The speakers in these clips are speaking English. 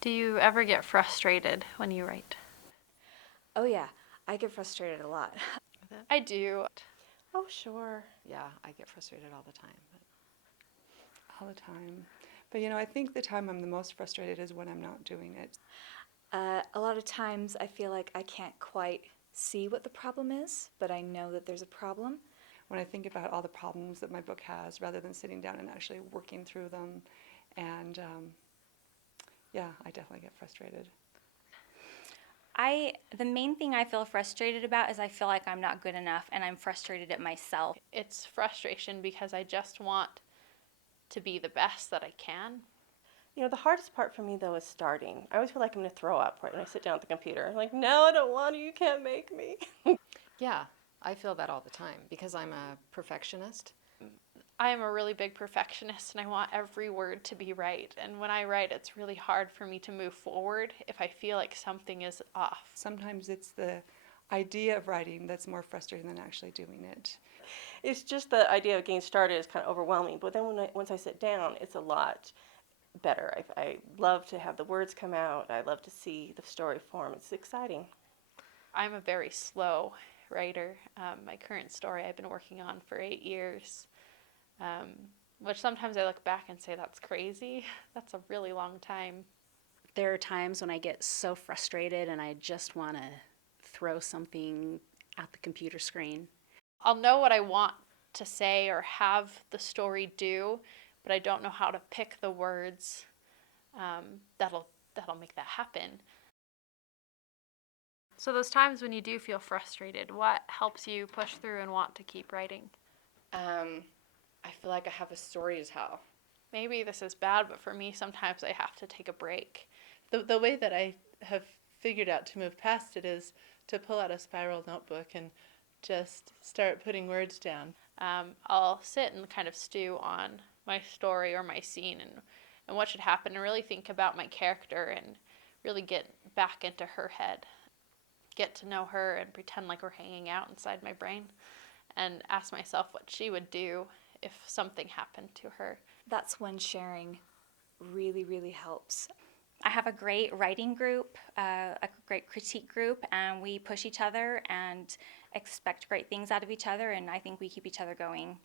Do you ever get frustrated when you write? Oh yeah, I get frustrated a lot. I do. Oh, sure. Yeah, I get frustrated all the time. All the time. But I think the time I'm the most frustrated is when I'm not doing it. A lot of times I feel like I can't quite see what the problem is, but I know that there's a problem. When I think about all the problems that my book has, rather than sitting down and actually working through them. And yeah, I definitely get frustrated. The main thing I feel frustrated about is I feel like I'm not good enough and I'm frustrated at myself. It's frustration because I just want to be the best that I can. The hardest part for me, though, is starting. I always feel like I'm going to throw up right when I sit down at the computer. I'm like, no, I don't want to. You can't make me. Yeah, I feel that all the time because I'm a perfectionist. I am a really big perfectionist and I want every word to be right. And when I write, it's really hard for me to move forward if I feel like something is off. Sometimes it's the idea of writing that's more frustrating than actually doing it. It's just the idea of getting started is kind of overwhelming. But then once I sit down, it's a lot better. I love to have the words come out. I love to see the story form. It's exciting. I'm a very slow writer. My current story I've been working on for 8 years, um, which sometimes I look back and say that's crazy. That's a really long time. There are times when I get so frustrated and I just want to throw something at the computer screen. I'll know what I want to say or have the story do, but I don't know how to pick the words that'll make that happen. So those times when you do feel frustrated, what helps you push through and want to keep writing? I feel like I have a story to tell. Maybe this is bad, but for me, sometimes I have to take a break. The way that I have figured out to move past it is to pull out a spiral notebook and just start putting words down. I'll sit and kind of stew on my story or my scene and what should happen and really think about my character and really get back into her head. Get to know her and pretend like we're hanging out inside my brain and ask myself what she would do if something happened to her. That's when sharing really, really helps. I have a great writing group, a great critique group, and we push each other and expect great things out of each other, and I think we keep each other going.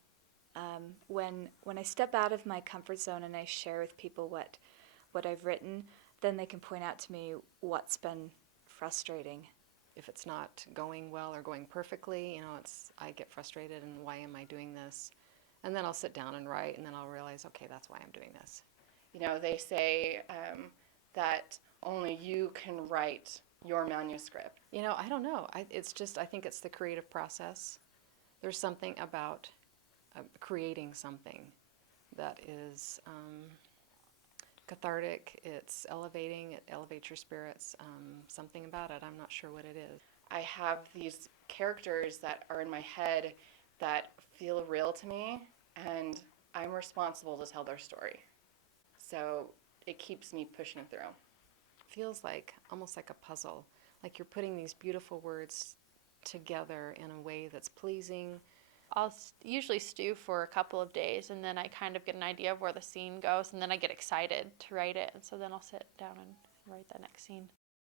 When I step out of my comfort zone and I share with people what I've written, then they can point out to me what's been frustrating. If it's not going well or going perfectly, I get frustrated and why am I doing this? And then I'll sit down and write and then I'll realize, okay, that's why I'm doing this. They say that only you can write your manuscript. I don't know. I think it's the creative process. There's something about creating something that is cathartic, it's elevating, it elevates your spirits, something about it, I'm not sure what it is. I have these characters that are in my head that feel real to me, and I'm responsible to tell their story. So it keeps me pushing it through. Feels like almost like a puzzle, like you're putting these beautiful words together in a way that's pleasing. I'll usually stew for a couple of days and then I kind of get an idea of where the scene goes and then I get excited to write it and so then I'll sit down and write that next scene.